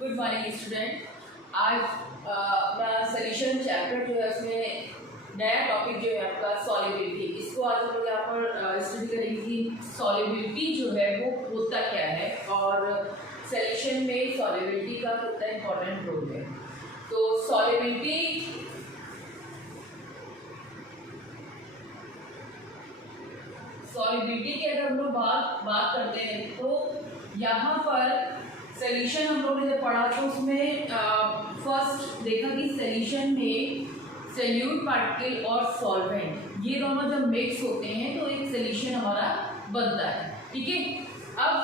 Good morning student. आज अपना solution chapter जो है उसमें नया टॉपिक जो है आपका सॉल्युबिलिटी, इसको आज हम लोग यहाँ पर स्टडी करेंगे कि सॉल्युबिलिटी जो है वो होता क्या है और सोल्यूशन में सॉल्युबिलिटी का कितना इम्पोर्टेंट रोल है। तो सॉल्युबिलिटी की अगर हम लोग बात करते हैं तो यहाँ पर सोल्यूशन हम लोगों ने जब पढ़ा तो उसमें फर्स्ट देखा कि सोल्यूशन में सोल्यूट पार्टिकल और सॉल्वेंट ये दोनों जब मिक्स होते हैं तो एक सोल्यूशन हमारा बनता है। ठीक है, अब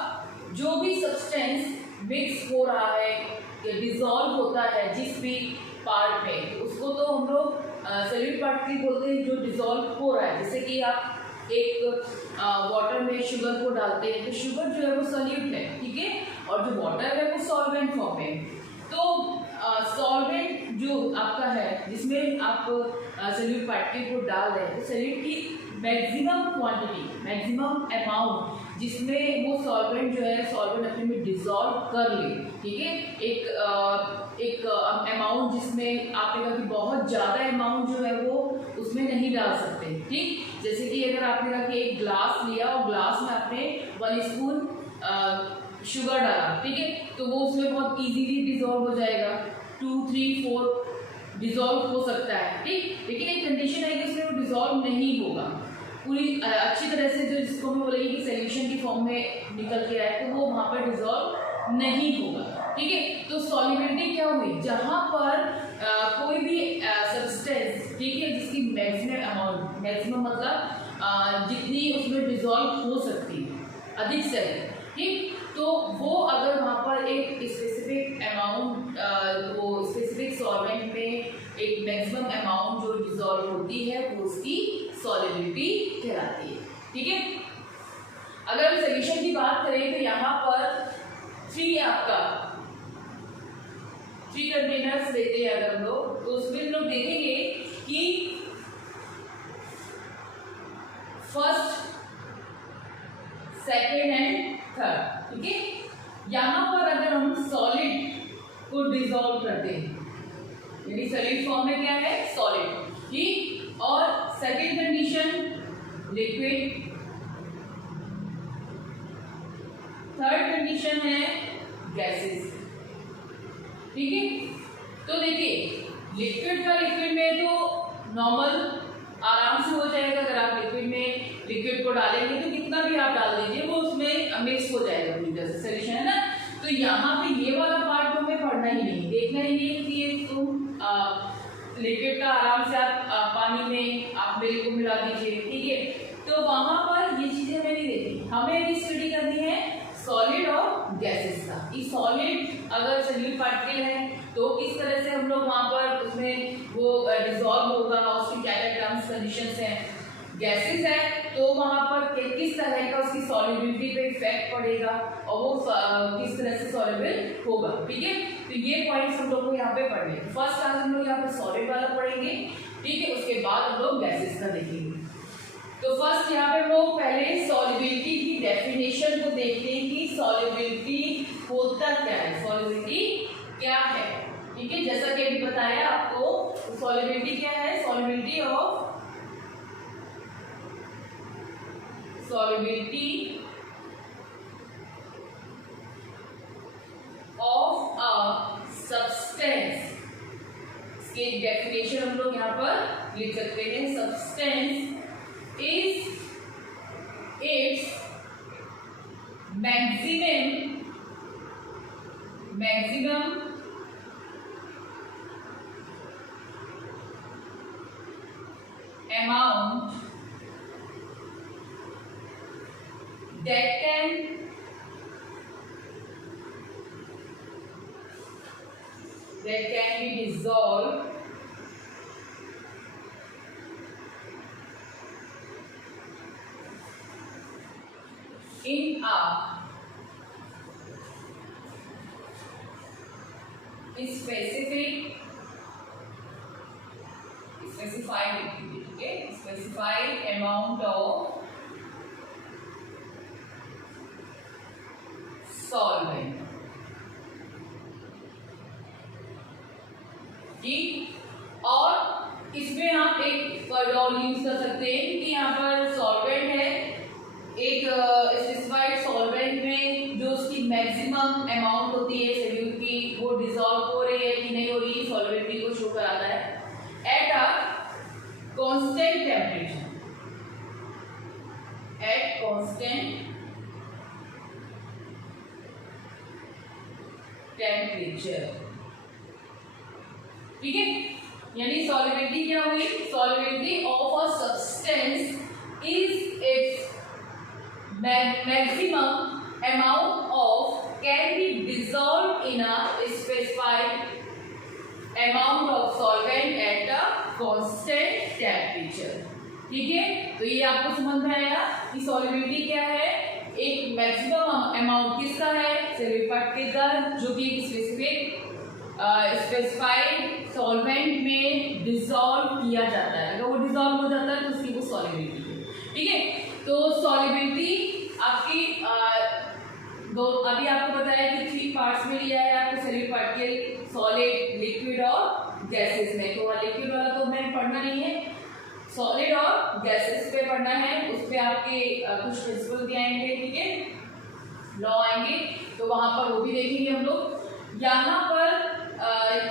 जो भी सब्सटेंस मिक्स हो रहा है या डिजॉल्व होता है जिस भी पार्ट में, उसको तो हम लोग सोल्यूट पार्टिकल बोलते हैं जो डिजॉल्व हो रहा है। जैसे कि आप एक वाटर में शुगर को डालते हैं तो शुगर जो है वो सॉल्यूट है, ठीक है, और जो वाटर है वो सॉल्वेंट फॉर्म में। तो सॉल्वेंट जो आपका है जिसमें आप सोल्यूट पार्टिकल को डाल रहे हैं तो सोल्यूट की मैक्सिमम क्वांटिटी, मैक्सिमम अमाउंट जिसमें वो सॉल्वेंट जो है सॉल्वेंट अपने में डिसॉल्व कर ले, ठीक है, एक अमाउंट जिसमें आपने कहा कि बहुत ज़्यादा अमाउंट जो है वो उसमें नहीं डाल सकते। ठीक, जैसे कि अगर आपने कहा कि एक ग्लास लिया और ग्लास में आपने 1 स्पून शुगर डाला, ठीक है, तो वो उसमें बहुत इजीली डिसॉल्व हो जाएगा, 2, 3, 4 डिसॉल्व हो सकता है। ठीक, लेकिन एक कंडीशन है कि उसमें वो डिसॉल्व नहीं होगा पूरी अच्छी तरह से, जो जिसको हम बोलेंगे कि सोल्यूशन की फॉर्म में निकल के आए तो वो वहाँ पर डिसॉल्व नहीं होगा। ठीक है, तो सॉल्युबिलिटी क्या हुई, जहाँ पर कोई भी सब्सटेंस, ठीक है, जिसकी मैक्सिमम अमाउंट, मैक्सिमम मतलब जितनी उसमें डिसॉल्व हो सकती है अधिक से अधिक, ठीक, तो वो अगर वहाँ पर एक स्पेसिफिक अमाउंट, वो स्पेसिफिक सॉल्वेंट में एक मैक्सिमम अमाउंट जो डिसॉल्व होती है वो उसकी सॉल्युबिलिटी कहलाती है। ठीक है, अगर हम सोल्यूशन की बात करें तो यहाँ पर 3 कंटेनर्स लेते हैं अगर हम लोग, तो उसमें हम लोग देखेंगे कि फर्स्ट, सेकेंड एंड थर्ड, ठीक है, यहाँ पर अगर हम सॉलिड को डिसॉल्व करते हैं यानी सॉलिड फॉर्म में क्या है सॉलिड, ठीक, और second condition liquid, third condition है गैसेस। ठीक है, तो देखिए लिक्विड का लिक्विड में तो नॉर्मल आराम से हो जाएगा, अगर आप लिक्विड को डालेंगे तो कितना भी आप डाल दीजिए वो उसमें मिक्स हो जाएगा पूरी तरह से, सोल्यूशन है ना। तो यहाँ पे ये वाला पार्ट तो हमें पढ़ना ही नहीं, देखना ही नहीं कि ये तुम लिक्विड का आराम से आप पानी में आप मिल्क को मिला दीजिए, ठीक है, तो वहाँ पर ये चीजें हमें नहीं देखनी, हमें स्टडी करनी है सॉलिड और गैसेस का, कि सॉलिड अगर सोल्यूट पार्टिकल है तो किस तरह से हम लोग वहाँ पर उसमें वो डिसॉल्व होगा, उसकी क्या क्या टर्म्स कंडीशंस हैं, गैसेस है तो वहाँ पर किस तरह का उसकी सॉल्युबिलिटी पे इफेक्ट पड़ेगा और वो किस तरह से सॉल्युबल होगा। ठीक है, तो ये पॉइंट्स हम लोग को यहाँ पे पढ़ने, फर्स्ट क्लास हम लोग यहाँ पे सॉलिड वाला पढ़ेंगे, ठीक है, उसके बाद हम लोग गैसेस का देखेंगे। तो फर्स्ट यहाँ पे हम लोग पहले सॉल्युबिलिटी की डेफिनेशन को देखते हैं कि सॉल्युबिलिटी होता क्या है, सॉल्युबिलिटी क्या है। ठीक है, जैसा कि अभी बताया आपको, सॉल्युबिलिटी क्या है, सॉल्युबिलिटी ऑफ अ सब्सटेंस, इसकी डेफिनेशन हम लोग यहाँ पर लिख सकते हैं, substance is its maximum amount that can be dissolved in a specified amount of solvent. और यूज कर सकते हैं, क्योंकि यहाँ पर सॉल्वेंट है, एक स्पेसिफाइड सॉल्वेंट में जो उसकी मैक्सिमम अमाउंट होती है सोल्यूट की वो डिसॉल्व हो रही है कि नहीं हो रही, सॉल्वेंटी को शो कराता है at a constant temperature, at constant temperature. ठीक है, यानी सॉल्वेंटी क्या हुई, सॉल्वेंटी of a substance is its maximum amount of can be dissolved in a specified amount of solvent at a constant temperature। ठीक है, तो ये आपको समझ में आया कि सॉल्युबिलिटी क्या है, एक मैक्सिमम अमाउंट किसका है, सॉल्यूट पार्टिकल का, जो कि एक स्पेसिफाइड सॉल्वेंट में डिसॉल्व किया जाता है। अगर वो डिसॉल्व हो जाता है तो उसकी वो सॉल्युबिलिटी है। ठीक है, तो सॉल्युबिलिटी आपकी दो, अभी आपको बताया कि 3 पार्ट्स में लिया है आपको सॉलिड पार्टिकल, सॉलिड, लिक्विड और गैसेस में। तो लिक्विड वाला तो हमें पढ़ना नहीं है, सॉलिड और गैसेस पे पढ़ना है, उस पे आपके कुछ प्रिंसिपल दिए आएंगे, ठीक है, लॉ आएंगे, तो वहां पर वो भी देखेंगे हम लोग। यहाँ पर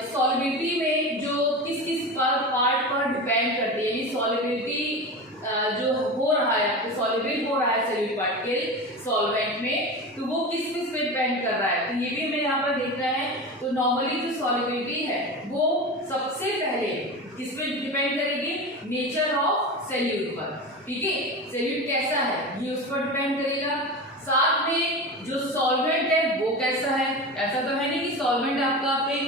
सॉलिबिलिटी में जो किस किस पार्ट पर डिपेंड करती है, यानी सॉलिबिलिटी जो हो रहा है, आपको सॉल्युबल हो रहा है सॉलिड पार्टिकल सॉल्वेंट में, तो वो किस किस पे डिपेंड कर रहा है, तो ये भी हमें यहाँ पर देखना है। तो नॉर्मली जो सॉल्युबिलिटी है वो सबसे पहले किस पे डिपेंड करेगी, नेचर ऑफ सॉल्यूट पर। ठीक है, सॉल्यूट कैसा है ये उस पर डिपेंड करेगा, साथ में जो सॉल्वेंट है वो कैसा है। ऐसा तो है नहीं कि सॉल्वेंट आपका आपने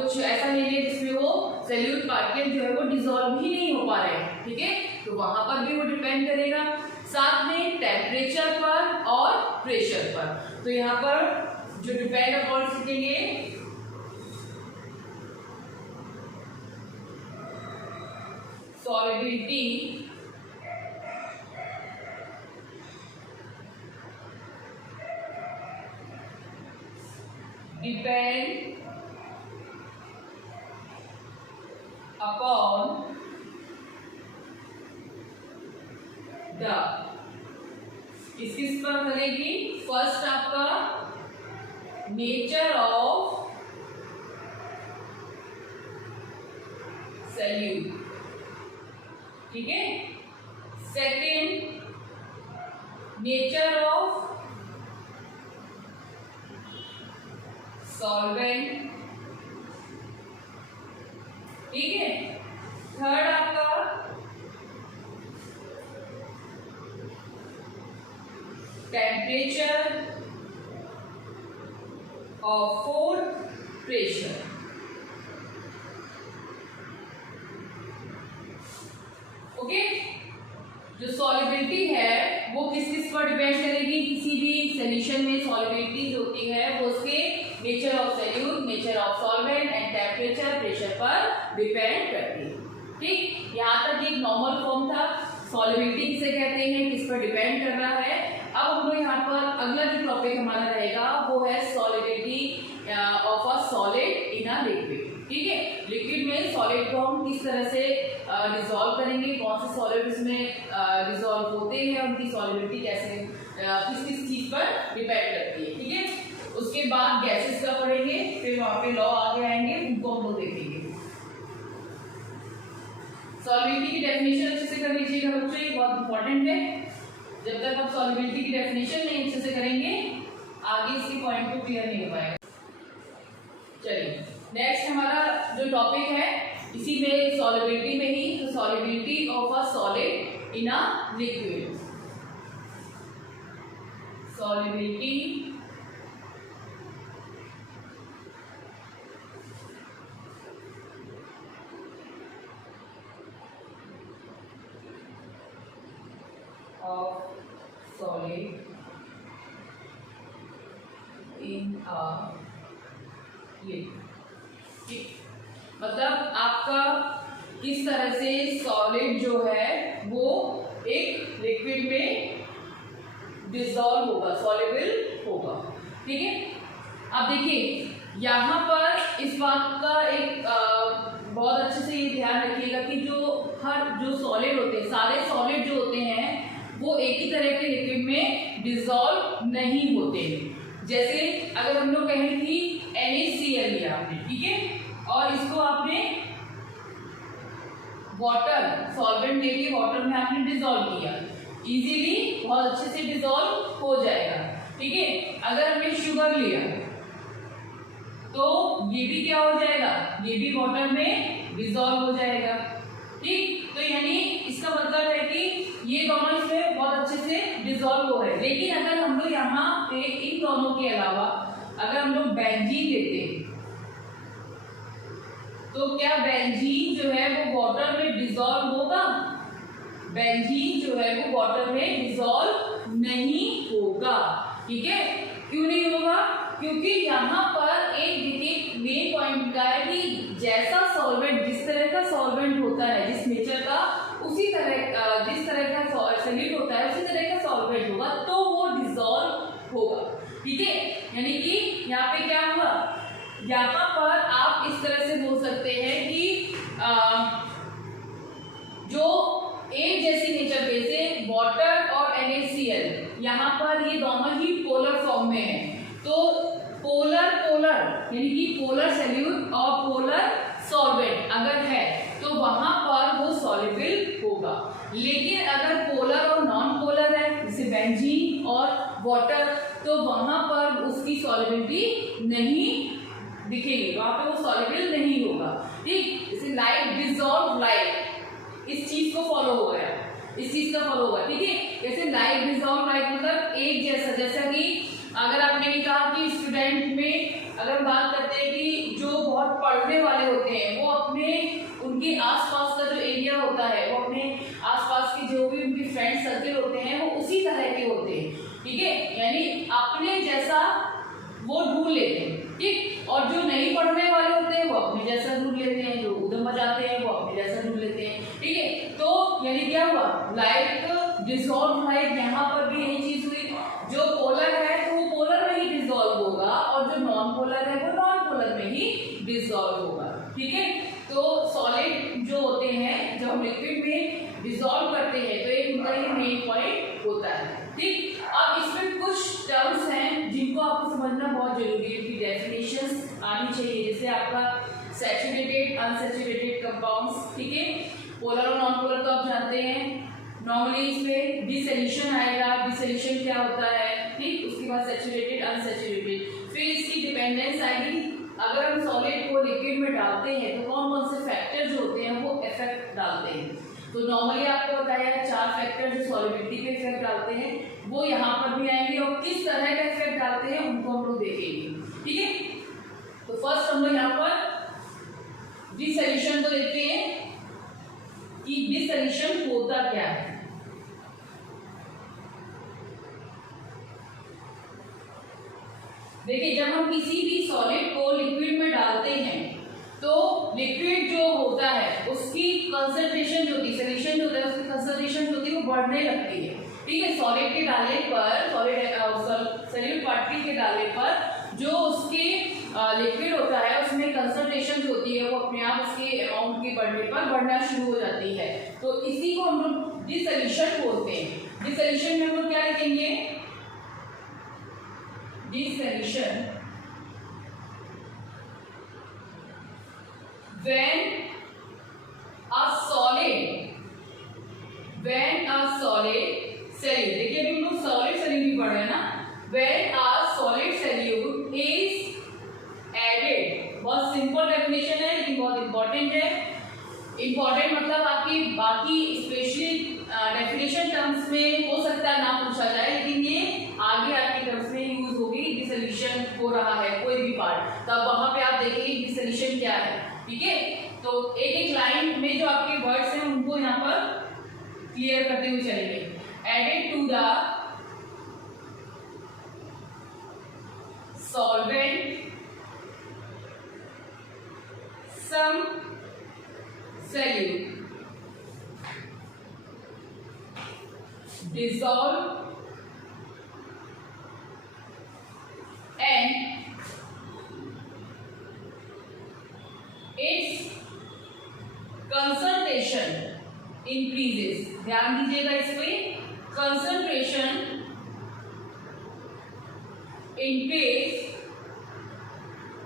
कुछ ऐसा ले लिया जिसमें वो सॉल्यूट पार्टिकल जो है वो डिसॉल्व ही नहीं हो पा रहे हैं। ठीक है, तो वहां पर भी वो डिपेंड करेगा, साथ में टेम्परेचर पर और प्रेशर पर। तो यहाँ पर जो डिपेंड अपॉन सीखेंगे, सॉलिबिलिटी depend upon the, किस पर करेगी, फर्स्ट आपका नेचर ऑफ सॉल्यूट, ठीक है, सेकंड नेचर ऑफ सॉल्वेंट, ठीक है, थर्ड आपका टेम्परेचर और फोर्थ प्रेशर। ओके, जो सॉल्युबिलिटी है वो किस किस पर डिपेंड करेगी, किसी भी सॉल्यूशन में सॉल्युबिलिटी जो होती है वो उसके nature of solute, nature of solvent and temperature, pressure पर डिपेंड करती है। ठीक, यहाँ तक एक नॉर्मल फॉर्म था, सॉल्युबिलिटी किसे कहते हैं, किस पर डिपेंड कर रहा है। अब हम लोग यहाँ पर अगला जो टॉपिक हमारा रहेगा वो है solidity of a solid in a liquid. ठीक है, लिक्विड में सॉलिड को हम किस तरह से डिसॉल्व करेंगे, कौन से सॉलिड इसमें डिसॉल्व होते हैं, उनकी सॉलिबिलिटी कैसे किस किस चीज पर डिपेंड करती है। ठीक है, उसके बाद गैसेस का पढ़ेंगे, फिर वहां पे लॉ आगे आएंगे, उनको हम लोग देखेंगे। सॉल्युबिलिटी की डेफिनेशन अच्छे से कर लीजिएगा बच्चों, ये बहुत इंपॉर्टेंट है। जब तक आप सॉल्युबिलिटी की डेफिनेशन नहीं अच्छे से करेंगे आगे इसके पॉइंट को क्लियर नहीं हो पाएगा। चलिए, नेक्स्ट हमारा जो टॉपिक है इसी में सॉल्युबिलिटी में ही, तो solubility of a solid in a liquid, solubility of solid in a liquid। मतलब आपका किस तरह से सॉलिड जो है वो एक लिक्विड में डिसॉल्व होगा, सॉल्युबल होगा। ठीक है, अब देखिए यहाँ पर इस बात का एक बहुत अच्छे से ये ध्यान रखिएगा कि जो हर जो सॉलिड होते हैं, सारे सॉलिड जो होते हैं वो एक ही तरह के लिक्विड में डिसॉल्व नहीं होते हैं। जैसे अगर हम लोग कहें कि NaCl लिया आपने, ठीक है, और इसको आपने वाटर सॉल्वेंट लेके वाटर में आपने डिसॉल्व किया, इजीली बहुत अच्छे से डिसॉल्व हो जाएगा, ठीक है। अगर हमने शुगर लिया तो ये भी क्या हो जाएगा, ये भी वाटर में डिसॉल्व हो जाएगा, ठीक। तो यानी इसका मतलब है कि ये दोनों इसमें बहुत अच्छे से डिसॉल्व हो रहे हैं। लेकिन अगर हम लोग यहाँ पे इन दोनों के अलावा अगर हम लोग बेंजीन लेते हैं तो क्या बेंजीन जो है वो वाटर में डिसॉल्व होगा? बेंजीन जो है वो वाटर में डिसॉल्व नहीं होगा, ठीक है। क्यों नहीं होगा? क्योंकि यहाँ पर एक देखिए मेन पॉइंट का है कि जैसा सॉल्वेंट, जिस तरह का सॉल्वेंट होता है, जिस नेचर का, उसी तरह जिस तरह का सॉल्यूट होता है उसी तरह का सॉल्वेंट होगा तो वो डिसॉल्व होगा, ठीक है। यानी कि यहाँ पे क्या हुआ, यहाँ पर आप इस तरह से बोल सकते हैं कि जो एक जैसी नेचर के से वाटर और NaCl यहाँ पर ये दोनों ही पोलर फॉर्म में है, तो पोलर यानी कि पोलर सॉल्यूट और पोलर सॉल्वेंट अगर है तो वहां पर वो सॉल्युबल होगा। लेकिन अगर पोलर और नॉन पोलर है जैसे बेंजीन और वाटर, तो वहां पर उसकी सॉल्युबिलिटी नहीं दिखेगी, वहां पे वो सॉल्युबल नहीं होगा, ठीक। जैसे लाइक डिसॉल्व लाइक, इस चीज को फॉलो हो गया, इस चीज का फॉलो होगा, ठीक है। जैसे लाइक डिसॉल्व लाइक मतलब एक जैसा, जैसा कि अगर आपने कहा कि स्टूडेंट में अगर बात करते हैं कि जो बहुत पढ़ने वाले होते हैं वो अपने उनके आसपास का जो एरिया होता है वो अपने आसपास के जो भी उनके फ्रेंड सर्कल होते हैं वो उसी तरह के होते हैं, ठीक है। यानी अपने जैसा वो ढूंढ लेते हैं, ठीक। और जो नहीं पढ़ने वाले होते हैं वो अपने जैसा ढूंढ लेते हैं, जो उधम बजाते हैं वो अपने जैसा ढूंढ लेते हैं, ठीक है। तो यानी क्या हुआ, लाइक डिसॉल्व लाइक, यहाँ पर भी यही चीज हुई, जो पोलर है तो वो पोलर में ही डिसॉल्व होगा और जो नॉन पोलर है वो नॉन पोलर में ही डिसॉल्व होगा, ठीक है। तो सॉलिड जो होते हैं, जब हम लिक्विड में डिसॉल्व करते हैं तो एक उनका ये मेन पॉइंट होता है, ठीक। अब इसमें कुछ टर्म्स हैं जिनको आपको समझना बहुत जरूरी है, कि डेफिनेशंस आनी चाहिए, जैसे आपका सैचुरेटेड अनसैचुरेटेड कंपाउंड्स, ठीक है। पोलर और नॉन पोलर तो आप जानते हैं, नॉर्मली इसमें डिसोल्यूशन आएगा, डिसोल्यूशन क्या होता है, ठीक। उसके बाद सैचुरेटेड अनसैचुरेटेड, फिर इसकी डिपेंडेंस आएगी, अगर हम सॉलिड को लिक्विड में डालते हैं तो कौन कौन से फैक्टर जो होते हैं वो इफेक्ट डालते हैं। तो नॉर्मली आपको बताया 4 फैक्टर जो सॉलिबिलिटी पे इफेक्ट डालते हैं वो यहाँ पर भी आएंगे, और किस तरह का इफेक्ट डालते हैं उनको हम लोग देखेंगे, ठीक है। तो फर्स्ट हम लोग यहाँ पर डिसोल्यूशन को देखते हैं कि डिसोल्यूशन होता क्या है। देखिए, जब हम किसी भी सॉलिड को लिक्विड में डालते हैं तो लिक्विड जो होता है उसकी कंसंट्रेशन जो होती है, सॉल्यूशन जो होता है उसकी कंसंट्रेशन जो होती है वो बढ़ने लगती है, ठीक है। सॉलिड के डालने पर, सॉल्यूट पार्टिकल के डालने पर जो उसके लिक्विड होता है उसमें कंसंट्रेशन जो होती है वो अपने आप उसके अमाउंट के बढ़ने पर बढ़ना शुरू हो जाती है, तो इसी को हम लोग डिसोल्यूशन बोलते हैं। डिसोल्यूशन में हम लोग क्या लिखेंगे, dissolution when a solid solute, देखिए अभी हम लोग सॉलिड solute भी पढ़े हैं ना, when a solid solute is added, बहुत सिंपल डेफिनेशन है लेकिन बहुत इंपॉर्टेंट है। इंपॉर्टेंट मतलब आपकी बाकी स्पेशली डेफिनेशन टर्म्स में हो सकता है ना पूछा जाए, लेकिन ये आगे आपके टर्म्स में यूज होगी। डिसोल्यूशन हो रहा है कोई भी पार्ट, तब वहां पे आप देखेंगे डिसोल्यूशन क्या है, ठीक है। तो एक एक लाइन में जो आपके वर्ड्स हैं उनको यहाँ पर क्लियर करते हुए चलेंगे। Added to the solvent some solute, dissolve and its concentration increases, ध्यान दीजिएगा इस पे, concentration increase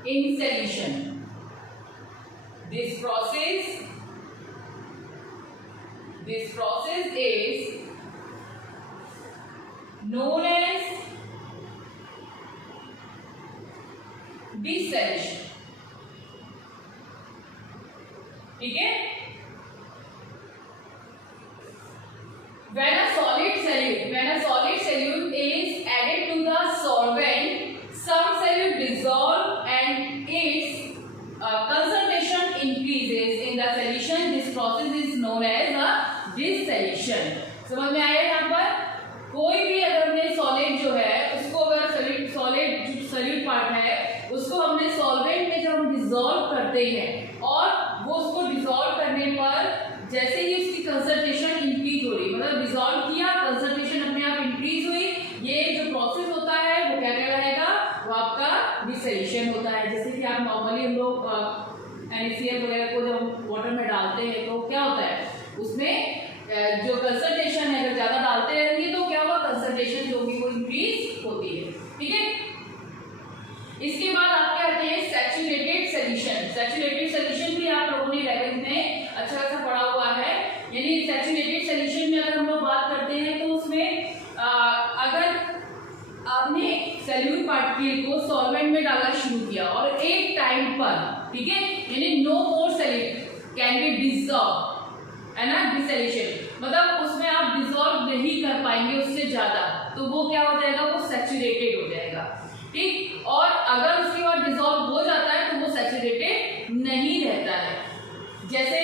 in solution. This process is known as dissolution. ठीक है? When a solid solute is added to the solvent, some solute dissolve and its concentration increases in the solution. This process is known as a dissolution. समझ में आया यहाँ पर? कोई भी अगर हमने सॉलिड जो है उसको अगर सॉलिड सोल्यूट पार्ट है उसको हमने सॉल्वेंट में जब हम डिसॉल्व करते हैं और वो उसको डिसॉल्व करने पर जैसे ही उसकी कंसंट्रेशन इंक्रीज हो रही, मतलब डिसॉल्व किया, कंसंट्रेशन अपने आप इंक्रीज हुई, ये जो प्रोसेस होता है वो क्या कहलाएगा? वो आपका डिसोल्यूशन होता है। जैसे कि आप नॉर्मली हम लोग NaCl वगैरह को जब वाटर में डालते हैं तो क्या होता है उसमें जो कंसंट्रेशन है अगर ज्यादा डालते रहेंगे तो क्या होगा? कंसंट्रेशन जो होगी वो इंक्रीज होती है। ठीक है, इसके बाद आपके आते हैं सैचुरेटेड सॉल्यूशन। सैचुरेटेड सॉल्यूशन भी आप लोगों ने 11th में अच्छा खासा पढ़ा हुआ है। यानी सैचुरेटेड सॉल्यूशन में अगर हम लोग बात करते हैं तो उसमें अगर आपने सॉल्यूट पार्टिकल को सॉल्वेंट में डालना शुरू किया और एक टाइम पर, ठीक है, यानी no more solute can be dissolve, है ना, डिसोल्यूशन, मतलब उसमें आप डिसॉल्व नहीं कर पाएंगे उससे ज्यादा, तो वो क्या हो जाएगा? वो सैचुरेटेड हो जाएगा। ठीक, और अगर उसके बाद डिसॉल्व हो जाता है तो वो सैचुरेटेड नहीं रहता है। जैसे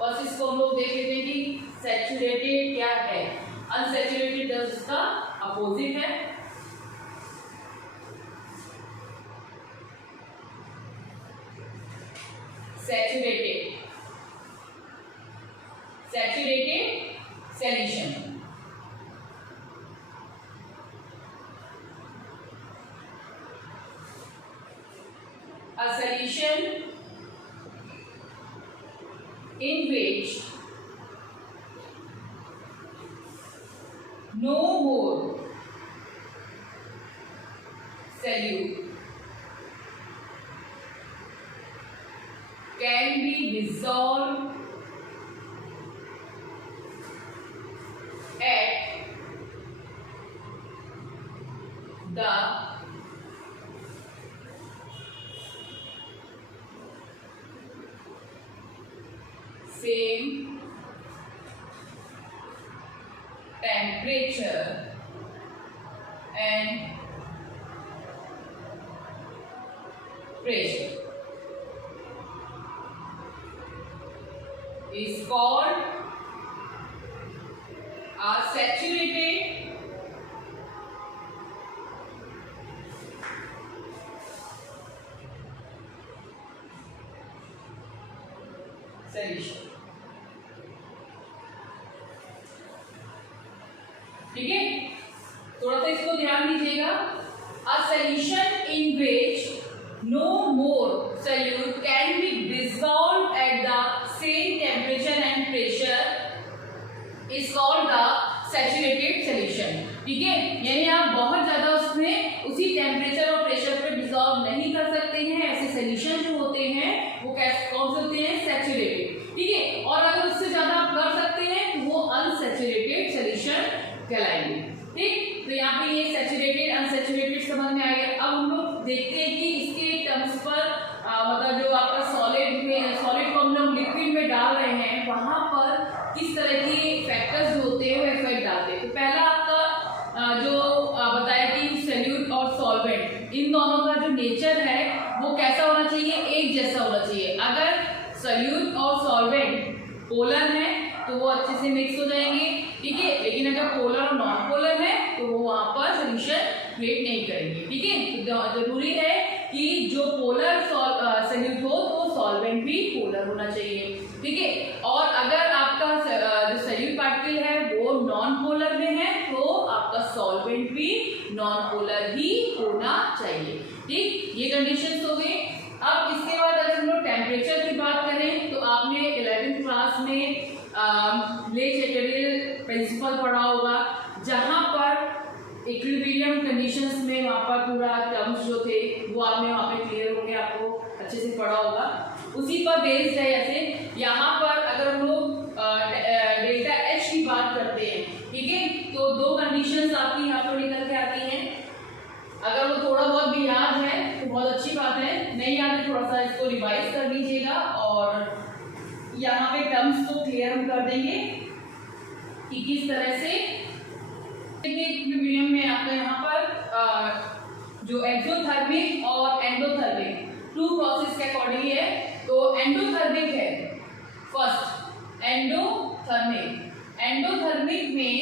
बस इसको हम लोग देख लेते हैं कि सैचुरेटेड क्या है। अनसैचुरेटेड उसका अपोजिट है। Saturated solution, a solution in which no more solute can be dissolved at the same temperature and pressure is called a saturated solution। ठीक है, थोड़ा सा इसको ध्यान दीजिएगा। A solution in which no more solute can be dissolved at the same temperature and pressure is called the saturated solution। ठीक है, यानी आप बहुत ज्यादा उसमें उसी टेम्परेचर और प्रेशर पर डिसॉल्व नहीं कर सकते हैं। ऐसे सॉल्यूशन जो होते हैं वो कैसे कौन से होते हैं? सैचुरेटेड। ठीक है, और अगर उससे ज्यादा आप कर सकते हैं तो वो अनसैचुरेटेड सॉल्यूशन कहलाएंगे। ठीक, तो यहाँ पे ये सैचुरेटेड अनसैचुरेटेड समझ में आ गया। अब हम लोग देखते हैं कि इसके टर्म्स पर मतलब जो आपका सॉलिड को हम लोग लिक्विड में डाल रहे हैं वहां पर किस तरह के फैक्टर्स जो होते हैं वो इफेक्ट डालते हैं। तो पहला आपका जो बताया कि सॉल्यूट और सॉल्वेंट इन दोनों का जो नेचर है वो कैसा होना चाहिए? एक जैसा होना चाहिए। अगर सॉल्यूट और सॉल्वेंट पोलर है तो वो अच्छे से मिक्स हो जाएंगे। ठीक है, लेकिन अगर पोलर और नॉन पोलर है तो वो वहां पर सॉल्यूशन क्रिएट नहीं करेंगे। ठीक है, तो जरूरी है कि जो पोलर सॉल्यूट हो तो सॉल्वेंट भी पोलर होना चाहिए। ठीक है, और अगर आपका जो सॉल्यूट पार्टिकल है वो नॉन पोलर में है तो आपका सॉल्वेंट भी नॉन पोलर ही होना चाहिए। ठीक, ये कंडीशंस हो गए। अब इसके बाद अगर हम लोग टेम्परेचर की बात करें तो आपने 11th क्लास में ले जैकोबियन प्रिंसिपल पढ़ा होगा, जहां पर इक्विलिब्रियम कंडीशंस में वहां पर पूरा टर्म्स जो थे वो आपने वहां पे क्लियर हो गया, आपको अच्छे से पढ़ा होगा। उसी पर बेस्ड है। ऐसे यहाँ पर अगर हम लोग डेल्टा एच की बात करते हैं, ठीक है, तो दो कंडीशंस आपकी यहाँ पर निकल के आती हैं। अगर वो थोड़ा बहुत भी याद है तो बहुत अच्छी बात है, नहीं याद है थोड़ा सा इसको रिवाइज कर लीजिएगा और यहाँ पे टर्म्स को क्लियर हम कर देंगे कि किस तरह से इक्विलिब्रियम में आपका यहाँ पर जो एक्सोथर्मिक और एंडोथर्मिक टू प्रोसेस के अकॉर्डिंग है। तो एंडोथर्मिक है फर्स्ट, एंडोथर्मिक में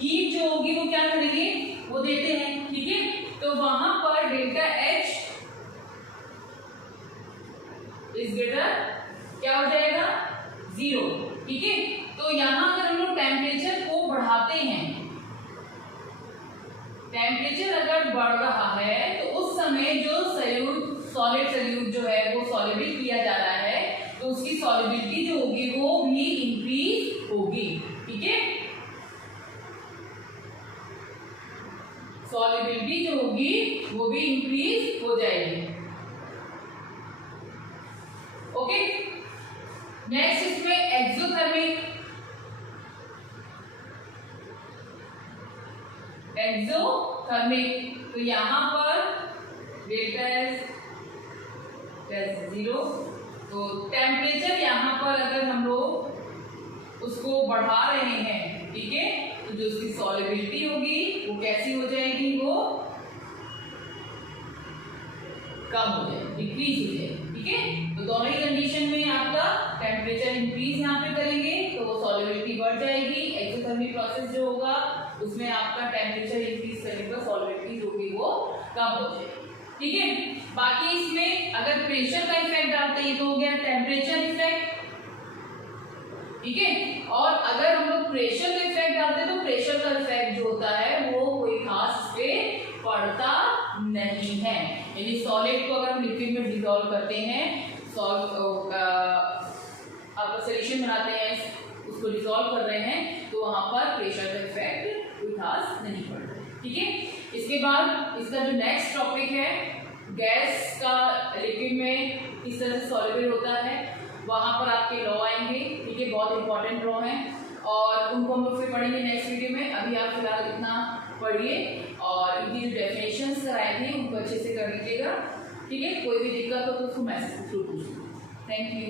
हीट जो होगी वो क्या करेंगे, वो देते हैं, ठीक है। तो वहां पर डेल्टा एच इज ग्रेटर क्या हो जाएगा, 0, ठीक है। तो यहां अगर हम लोग टेम्परेचर को बढ़ाते हैं, टेम्परेचर अगर बढ़ रहा है तो उस समय जो सॉलिड सॉल्यूट जो है वो सॉल्युबल किया जा रहा है, तो उसकी सॉल्युबिलिटी जो होगी वो भी इंक्रीज होगी, ठीक है। सॉल्युबिलिटी जो होगी वो भी इंक्रीज हो जाएगी, ओके। नेक्स्ट इसमें एक्सोथर्मिक, तो यहां पर डेल्टा एच 0, तो टेम्परेचर यहां पर अगर हम लोग उसको बढ़ा रहे हैं, ठीक है, तो जो उसकी सॉल्युबिलिटी होगी वो कैसी हो जाएगी, वो कम हो जाएगी, डिक्रीज हो जाएगी, ठीक है। तो दोनों ही कंडीशन में आपका टेम्परेचर इंक्रीज यहाँ पे करेंगे तो सॉल्युबिलिटी बढ़ जाएगी। एक्सोथर्मिक प्रोसेस जो होगा उसमें आपका टेम्परेचर इंक्रीज करने पर सॉल्युबिलिटी जो होगी वो कम हो जाएगी, ठीक है। बाकी इसमें अगर प्रेशर का इफेक्ट डालते हैं तो हो गया टेम्परेचर इफेक्ट, ठीक है। और अगर हम लोग प्रेशर का इफेक्ट डालते हैं तो प्रेशर का इफेक्ट जो होता है वो कोई खास इस पे पड़ता नहीं है। यानी सॉलिड को अगर हम लिक्विड में डिसॉल्व करते हैं, आपका सोल्यूशन बनाते हैं, उसको डिसॉल्व कर रहे हैं, तो वहां पर प्रेशर का इफेक्ट कोई खास नहीं पड़ता, ठीक है। इसके बाद इसका जो नेक्स्ट टॉपिक है, गैस का लिक्विड में किस तरह से सॉल्युबल होता है, वहां पर आपके लॉ आएंगे, ठीक है, बहुत इंपॉर्टेंट लॉ हैं और उनको हम लोग फिर पढ़ेंगे नेक्स्ट वीडियो में। अभी आप फिलहाल इतना पढ़िए और इनकी जो डेफिनेशंस कराए थे उनको अच्छे से कर लीजिएगा, ठीक है। कोई भी दिक्कत हो तो उसको मैसेज के थ्रू पूछिए। Thank you.